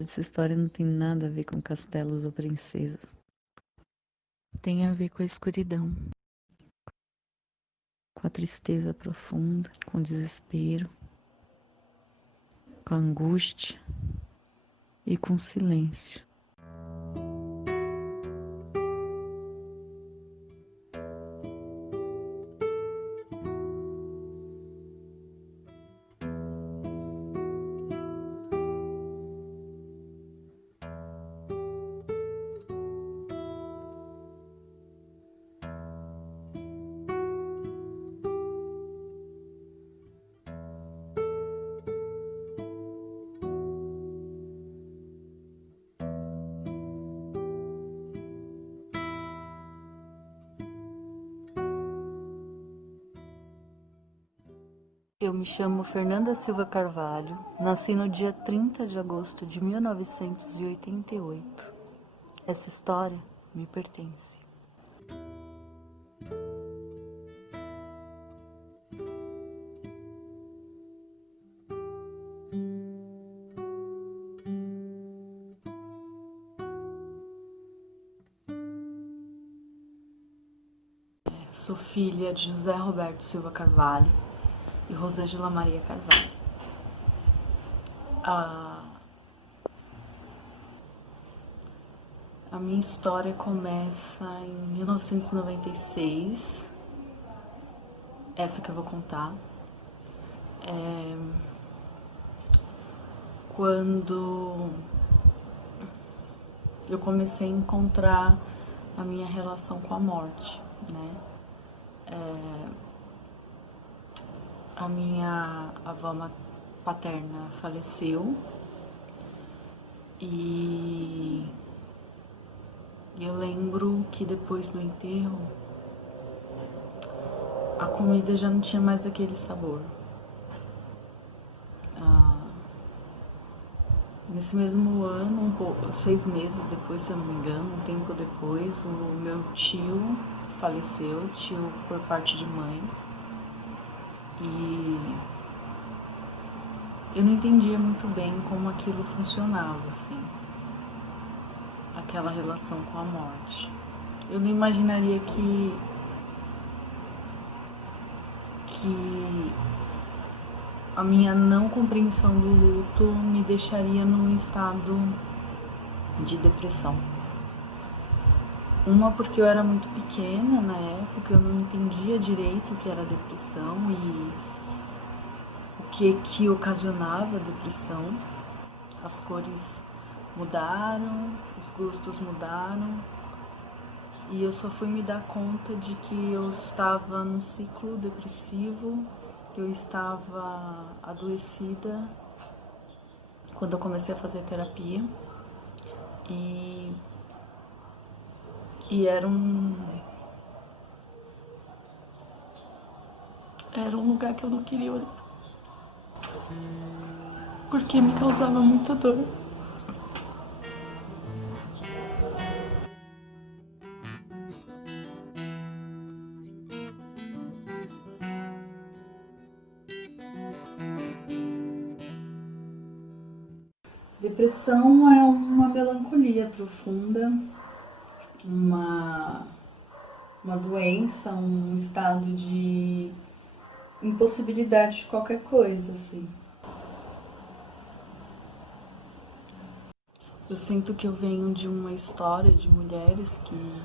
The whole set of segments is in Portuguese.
Essa história não tem nada a ver com castelos ou princesas. Tem a ver com a escuridão, com a tristeza profunda, com o desespero, com a angústia e com o silêncio. Eu me chamo Fernanda Silva Carvalho, nasci no dia 30 de agosto de 1988. Essa história me pertence. Sou filha de José Roberto Silva Carvalho e Rosângela Maria Carvalho. A minha história começa em 1996, essa que eu vou contar. Quando eu comecei a encontrar a minha relação com a morte, né? A minha avó paterna faleceu e eu lembro que depois do enterro a comida já não tinha mais aquele sabor. Nesse mesmo ano, 6 meses depois, se eu não me engano, um tempo depois, o meu tio faleceu, tio por parte de mãe. E eu não entendia muito bem como aquilo funcionava, assim, aquela relação com a morte. Eu não imaginaria que a minha não compreensão do luto me deixaria num estado de depressão. Uma, porque eu era muito pequena na época, eu não entendia direito o que era depressão e o que ocasionava a depressão. As cores mudaram, os gostos mudaram e eu só fui me dar conta de que eu estava num ciclo depressivo, que eu estava adoecida quando eu comecei a fazer terapia e era um lugar que eu não queria olhar, porque me causava muita dor. Depressão é uma melancolia profunda, uma doença, um estado de impossibilidade de qualquer coisa, assim. Eu sinto que eu venho de uma história de mulheres que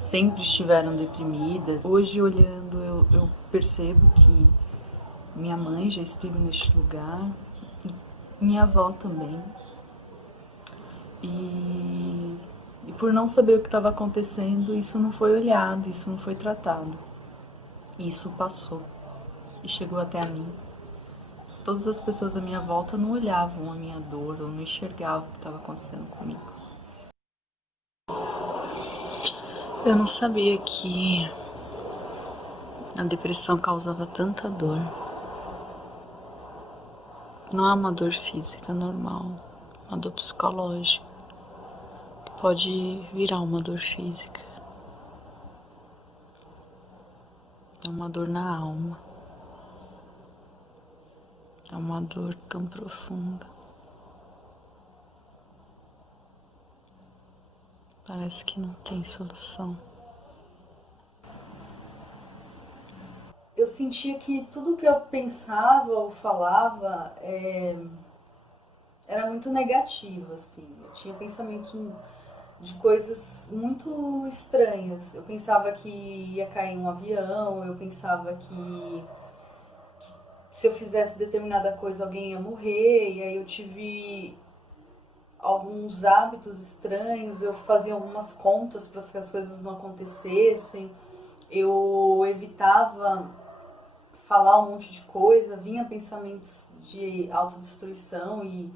sempre estiveram deprimidas. Hoje, olhando, eu percebo que minha mãe já esteve neste lugar, minha avó também. E por não saber o que estava acontecendo, isso não foi olhado, isso não foi tratado. Isso passou e chegou até a mim. Todas as pessoas à minha volta não olhavam a minha dor ou não enxergavam o que estava acontecendo comigo. Eu não sabia que a depressão causava tanta dor. Não é uma dor física normal, é uma dor psicológica, que pode virar uma dor física. É uma dor na alma. É uma dor tão profunda. Parece que não tem solução. Eu sentia que tudo que eu pensava ou falava era muito negativo, assim. Eu tinha pensamentos de coisas muito estranhas. Eu pensava que ia cair um avião, eu pensava que se eu fizesse determinada coisa alguém ia morrer, e aí eu tive alguns hábitos estranhos, eu fazia algumas contas para que as coisas não acontecessem, eu evitava falar um monte de coisa, vinha pensamentos de autodestruição e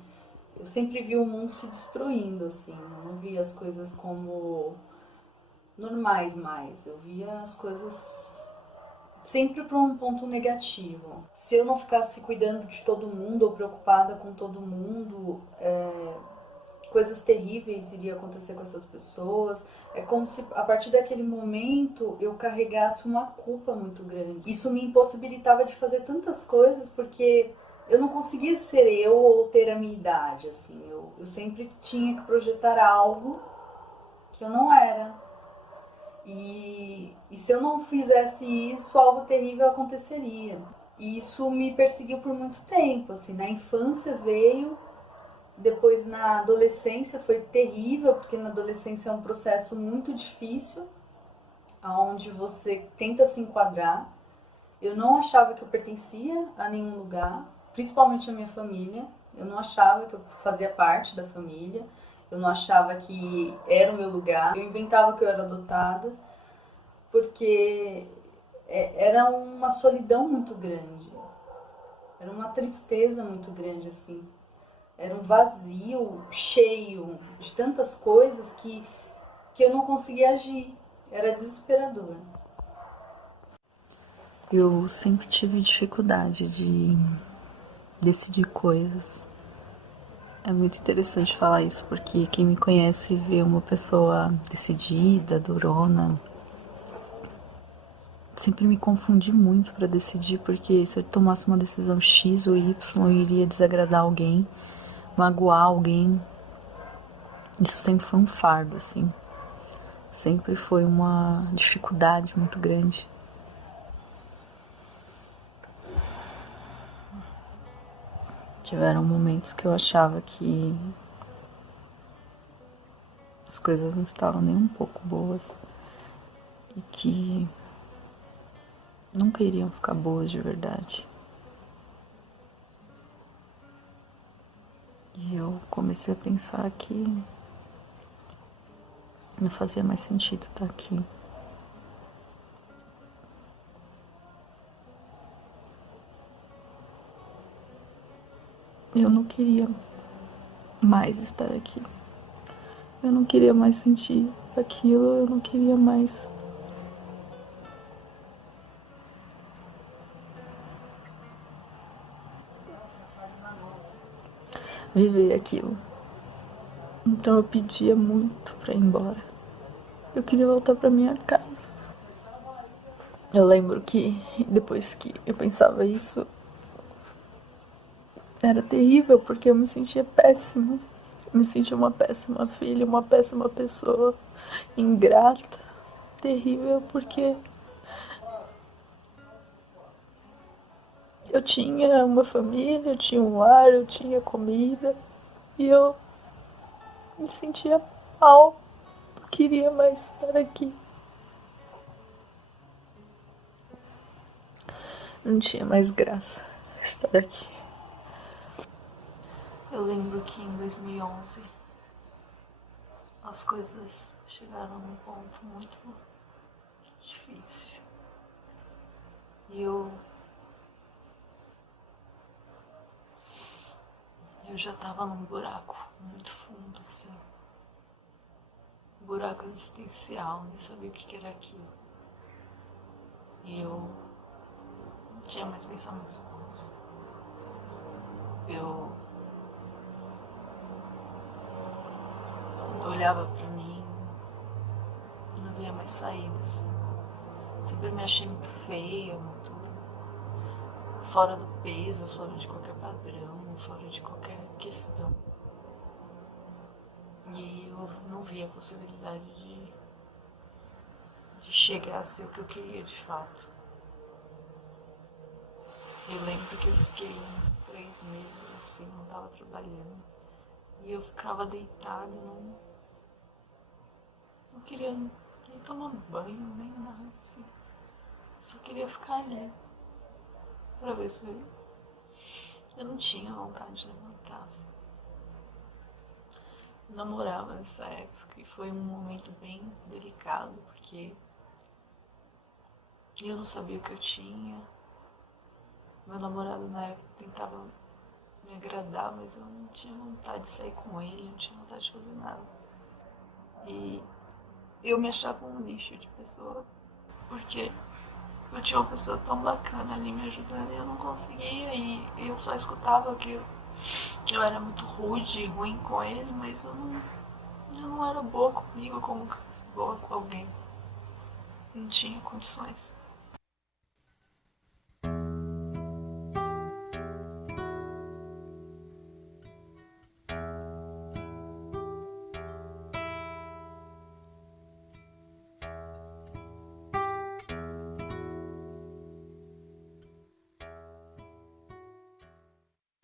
eu sempre vi o mundo se destruindo, assim, eu não via as coisas como normais mais, eu via as coisas sempre para um ponto negativo. Se eu não ficasse cuidando de todo mundo ou preocupada com todo mundo, coisas terríveis iriam acontecer com essas pessoas. É como se a partir daquele momento eu carregasse uma culpa muito grande. Isso me impossibilitava de fazer tantas coisas porque eu não conseguia ser eu ou ter a minha idade, assim. Eu sempre tinha que projetar algo que eu não era. E se eu não fizesse isso, algo terrível aconteceria. E isso me perseguiu por muito tempo, assim. Na infância veio, depois na adolescência foi terrível, porque na adolescência é um processo muito difícil, onde você tenta se enquadrar. Eu não achava que eu pertencia a nenhum lugar, principalmente a minha família. Eu não achava que eu fazia parte da família. Eu não achava que era o meu lugar. Eu inventava que eu era adotada, porque era uma solidão muito grande. Era uma tristeza muito grande, assim. Era um vazio cheio de tantas coisas que eu não conseguia agir. Era desesperador. Eu sempre tive dificuldade de decidir coisas. É muito interessante falar isso, porque quem me conhece vê uma pessoa decidida, durona. Sempre me confundi muito para decidir, porque se eu tomasse uma decisão X ou Y, eu iria desagradar alguém, magoar alguém. Isso sempre foi um fardo, assim. Sempre foi uma dificuldade muito grande. Tiveram momentos que eu achava que as coisas não estavam nem um pouco boas e que nunca iriam ficar boas de verdade. E eu comecei a pensar que não fazia mais sentido estar aqui. Eu não queria mais estar aqui. Eu não queria mais sentir aquilo, eu não queria mais viver aquilo. Então eu pedia muito pra ir embora. Eu queria voltar pra minha casa. Eu lembro que depois que eu pensava isso, era terrível, porque eu me sentia péssima. Eu me sentia uma péssima filha, uma péssima pessoa, ingrata, terrível, porque eu tinha uma família, eu tinha um lar, eu tinha comida, e eu me sentia mal, não queria mais estar aqui. Não tinha mais graça estar aqui. Eu lembro que em 2011 as coisas chegaram num ponto muito difícil. E eu já tava num buraco muito fundo, assim. Um buraco existencial, nem sabia o que era aquilo. E eu não tinha mais pensamentos bons. Eu olhava pra mim, não via mais saídas. Sempre me achei muito feia, muito fora do peso, fora de qualquer padrão, fora de qualquer questão. E eu não via a possibilidade de chegar a ser o que eu queria de fato. Eu lembro que eu fiquei uns 3 meses assim, não tava trabalhando. E eu ficava deitada, não queria nem tomar banho, nem nada assim. Só queria ficar ali pra ver se eu não tinha vontade de levantar. Assim. Eu namorava nessa época e foi um momento bem delicado, porque eu não sabia o que eu tinha. Meu namorado na época tentava me agradar, mas eu não tinha vontade de sair com ele, não tinha vontade de fazer nada. E eu me achava um lixo de pessoa, porque eu tinha uma pessoa tão bacana ali me ajudando e eu não conseguia, e eu só escutava que eu era muito rude e ruim com ele, mas eu não era boa comigo como que eu fosse boa com alguém. Não tinha condições.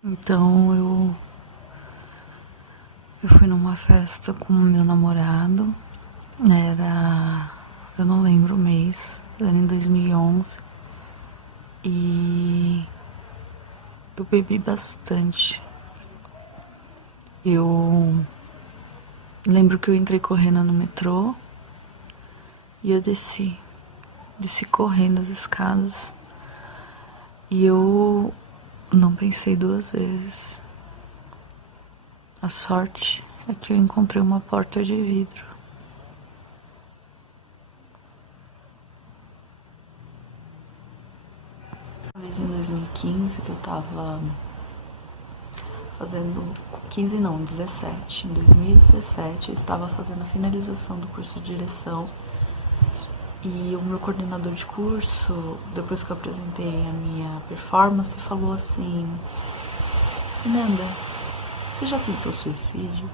Então eu fui numa festa com o meu namorado, eu não lembro o mês, era em 2011, e eu bebi bastante. Eu lembro que eu entrei correndo no metrô e eu desci correndo as escadas, e eu não pensei 2 vezes. A sorte é que eu encontrei uma porta de vidro. Uma vez em 2015 que eu tava fazendo... 15 não, 17. Em 2017 eu estava fazendo a finalização do curso de direção e o meu coordenador de curso, depois que eu apresentei a minha performance, falou assim: Fernanda, você já tentou suicídio?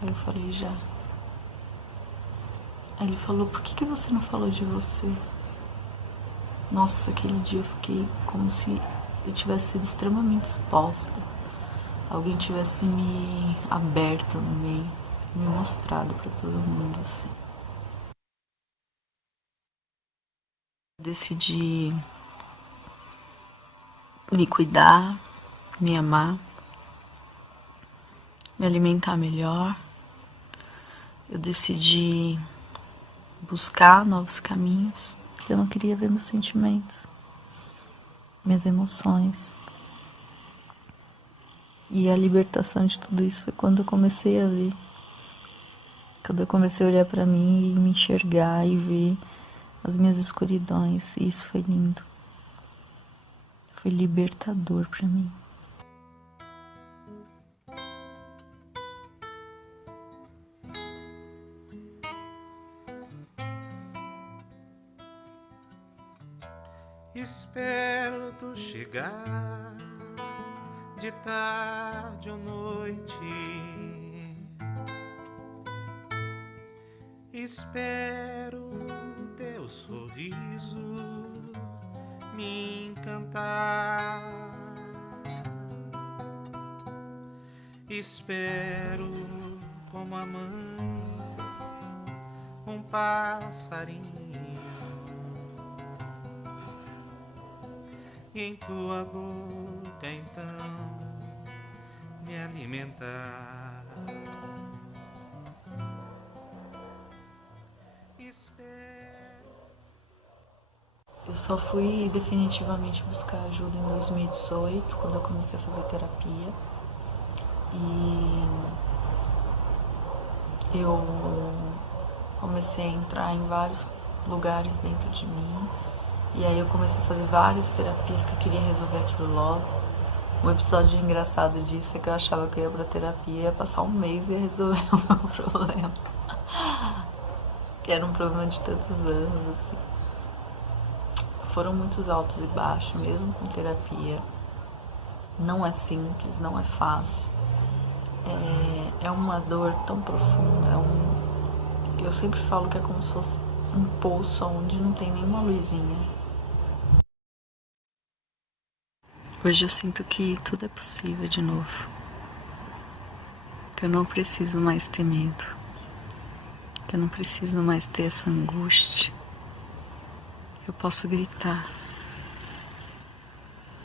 Aí eu falei: já. Aí ele falou: por que você não falou de você? Nossa, aquele dia eu fiquei como se eu tivesse sido extremamente exposta. Alguém tivesse me aberto no meio, me mostrado pra todo mundo, assim. Decidi me cuidar, me amar, me alimentar melhor. Eu decidi buscar novos caminhos. Eu não queria ver meus sentimentos, minhas emoções. E a libertação de tudo isso foi quando eu comecei a ver. Quando eu comecei a olhar pra mim e me enxergar e ver as minhas escuridões. E isso foi lindo. Foi libertador pra mim. Espero tu chegar de tarde ou noite. Espero teu sorriso me encantar. Espero como a mãe um passarinho e em tua boca então me alimentar. Eu só fui definitivamente buscar ajuda em 2018, quando eu comecei a fazer terapia. E eu comecei a entrar em vários lugares dentro de mim. E aí eu comecei a fazer várias terapias que eu queria resolver aquilo logo. Um episódio engraçado disso é que eu achava que eu ia pra terapia, ia passar um mês e ia resolver o meu problema. Que era um problema de tantos anos, assim. Foram muitos altos e baixos, mesmo com terapia. Não é simples, não é fácil. É uma dor tão profunda. Eu sempre falo que é como se fosse um poço onde não tem nenhuma luzinha. Hoje eu sinto que tudo é possível de novo. Que eu não preciso mais ter medo. Que eu não preciso mais ter essa angústia. Que eu posso gritar.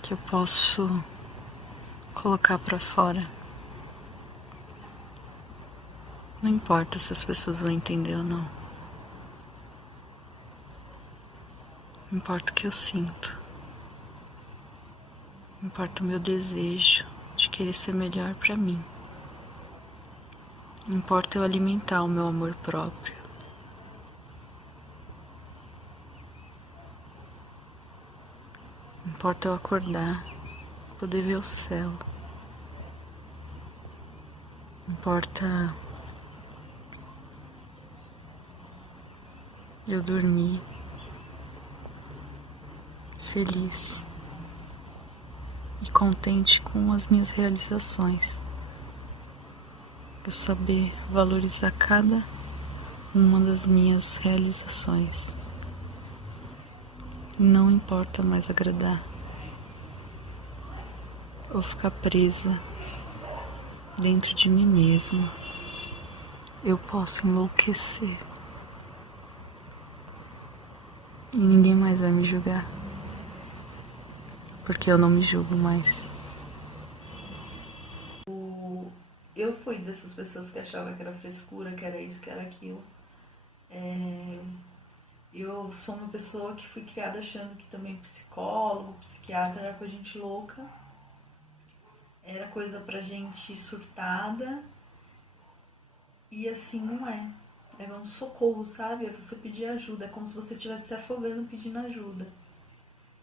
Que eu posso colocar pra fora. Não importa se as pessoas vão entender ou não. Não importa o que eu sinto. Não importa o meu desejo de querer ser melhor pra mim. Não importa eu alimentar o meu amor próprio. Não importa eu acordar, poder ver o céu. Não importa eu dormir feliz e contente com as minhas realizações. Eu saber valorizar cada uma das minhas realizações. Não importa mais agradar ou ficar presa dentro de mim mesma. Eu posso enlouquecer e ninguém mais vai me julgar, porque eu não me julgo mais. Eu fui dessas pessoas que achavam que era frescura, que era isso, que era aquilo. Eu sou uma pessoa que fui criada achando que também psicólogo, psiquiatra era coisa de gente louca, era coisa pra gente surtada, e assim não é. É um socorro, sabe? É você pedir ajuda, é como se você estivesse se afogando pedindo ajuda.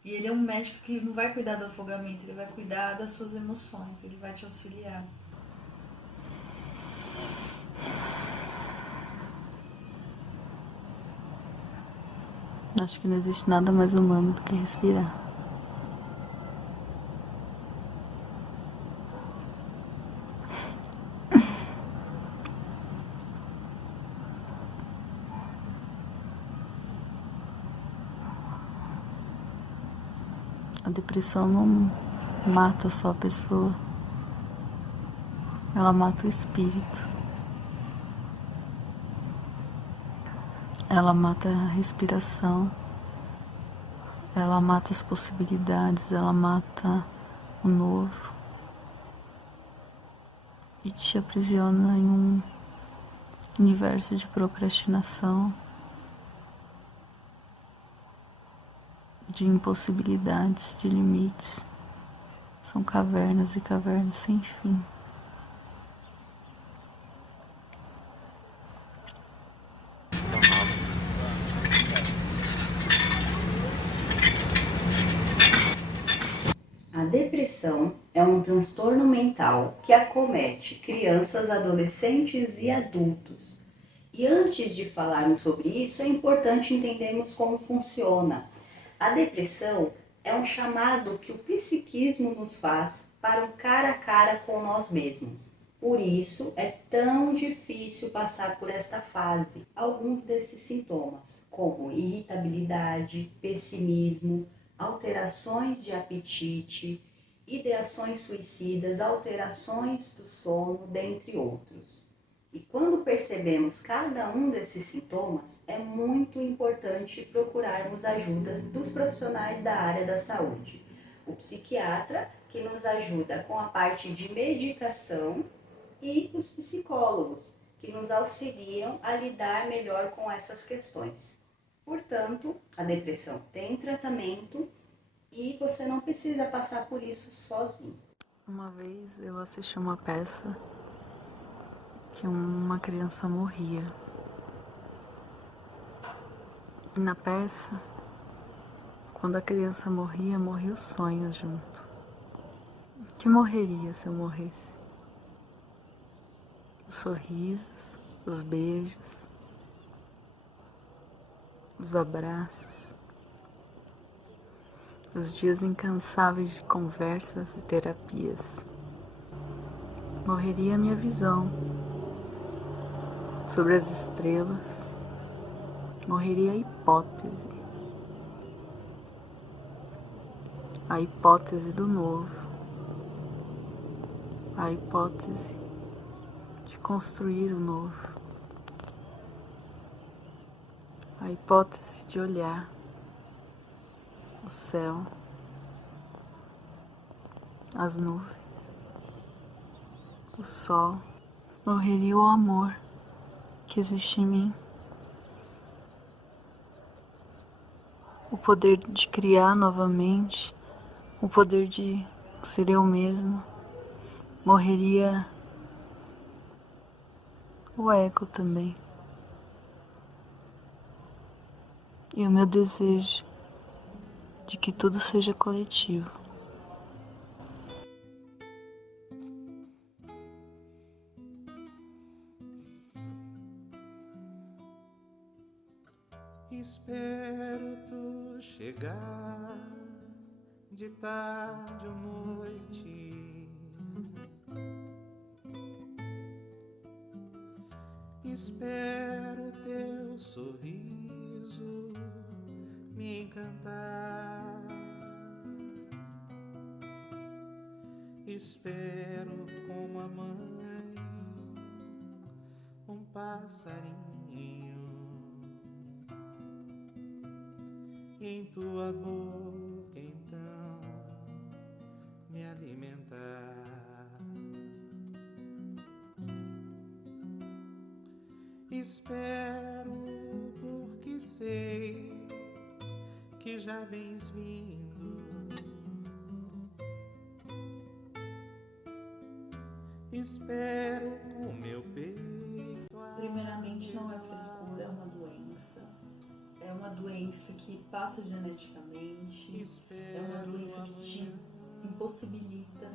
E ele é um médico que não vai cuidar do afogamento, ele vai cuidar das suas emoções, ele vai te auxiliar. Acho que não existe nada mais humano do que respirar. A depressão não mata só a pessoa, ela mata o espírito. Ela mata a respiração, ela mata as possibilidades, ela mata o novo e te aprisiona em um universo de procrastinação, de impossibilidades, de limites. São cavernas e cavernas sem fim. A depressão é um transtorno mental que acomete crianças, adolescentes e adultos. E antes de falarmos sobre isso, é importante entendermos como funciona. A depressão é um chamado que o psiquismo nos faz para um cara a cara com nós mesmos. Por isso é tão difícil passar por esta fase. Alguns desses sintomas, como irritabilidade, pessimismo, alterações de apetite, ideações suicidas, alterações do sono, dentre outros. E quando percebemos cada um desses sintomas, é muito importante procurarmos ajuda dos profissionais da área da saúde. O psiquiatra, que nos ajuda com a parte de medicação, e os psicólogos, que nos auxiliam a lidar melhor com essas questões. Portanto, a depressão tem tratamento e você não precisa passar por isso sozinho. Uma vez eu assisti uma peça que uma criança morria. E na peça, quando a criança morria, morriam os sonhos junto. Que morreria se eu morresse? Os sorrisos, os beijos, os abraços, os dias incansáveis de conversas e terapias. Morreria a minha visão sobre as estrelas, morreria a hipótese do novo, a hipótese de construir o novo, a hipótese de olhar o céu, as nuvens, o sol. Morreria o amor que existe em mim, o poder de criar novamente, o poder de ser eu mesmo. Morreria o ego também, e o meu desejo de que tudo seja coletivo. Espero tu chegar de tarde ou noite. Espero teu sorriso me encantar. Espero como a mãe um passarinho em tua boca então me alimentar. Espero porque sei que já vens vindo. Espero com meu peito. Primeiramente, não é frescura, é uma doença. É uma doença que passa geneticamente. É uma doença que te impossibilita,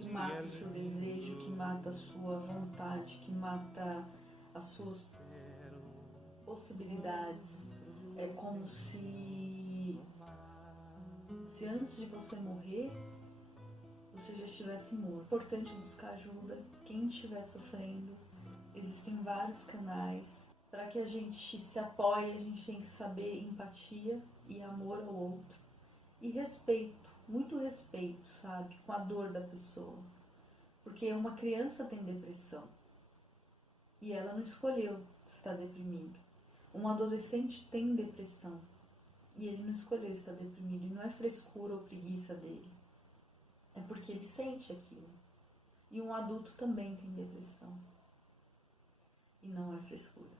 que mata o seu desejo, que mata a sua vontade, que mata as suas possibilidades. É como se antes de você morrer, você já estivesse morto. É importante buscar ajuda. Quem estiver sofrendo, existem vários canais. Para que a gente se apoie, a gente tem que saber empatia e amor ao outro. E respeito, muito respeito, sabe? Com a dor da pessoa. Porque uma criança tem depressão e ela não escolheu estar deprimido. Um adolescente tem depressão e ele não escolheu estar deprimido. E não é frescura ou preguiça dele. É porque ele sente aquilo. E um adulto também tem depressão. E não é frescura.